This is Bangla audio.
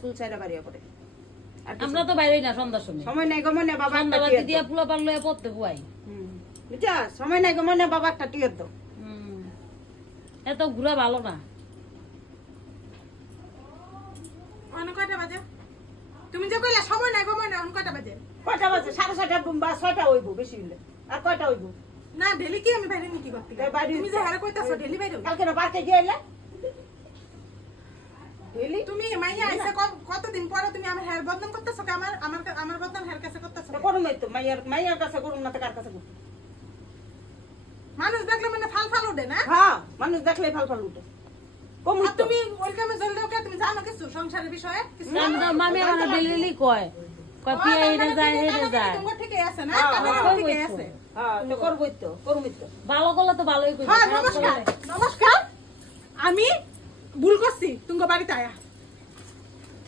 চুল ছাইরা বাড়িয়া পড়ে। আমরা তো বাইরেই না সন্ধ্যার সময়। সময় নাই গো মনে বাবা একটা সন্ধ্যাবাতি টিয়ার দিয়া দাও। পোলা পারলে পড়তে বুয়াই। বুঝছা সময় নাই গো মনে বাবা একটা টিয়ার দাও। এত ঘুরা ভালো না। অনেক কয়টা বাজে? তুমি যে কইলা সময় নাই গো মনে অনেক কয়টা বাজে? কয়টা বাজে? 6:30 বা 6টা হইব বেশি হইলে। আর কয়টা হইব? না ডেলি কি আমি বাইরে নিকি করতে? তুমি যে হারে কইতাছো ডেলি বাইরে? কালকে না বাড়তে গিয়েলে? ডেলি তুমি মাইয়া আইছে কতদিন পরে তুমি আমার হেয়ার বদনাম করতেছো কি আমার বদনাম হেয়ার কাছে করতেছো? করুম তো মাইয়ার কাছে করুম না তো কার কাছে করুম? মানুষ দেখলে মানে ফাল ফাল উঠে না? হ্যাঁ মানুষ দেখলে ফাল ফাল উঠে। কমু আর তুমি ওই কামে জল দাও কে? তুমি জানো কিছু সংসারের বিষয়ে? কিছু জানো তো মামি আমার ডেলি কয় কপি হেরে যায় হেরে যায়। তোমার ঠিকই আছে না? হ্যাঁ, আমার হ্যাঁ, ঠিকই হ্যাঁ, আছে। হ্যাঁ তো করবই তো করবই তো। ভালো করলে তো ভালোই কইবে। হ্যাঁ নমস্কার নমস্কার আমি ভুল করছি তুমি বাড়িতে আয়া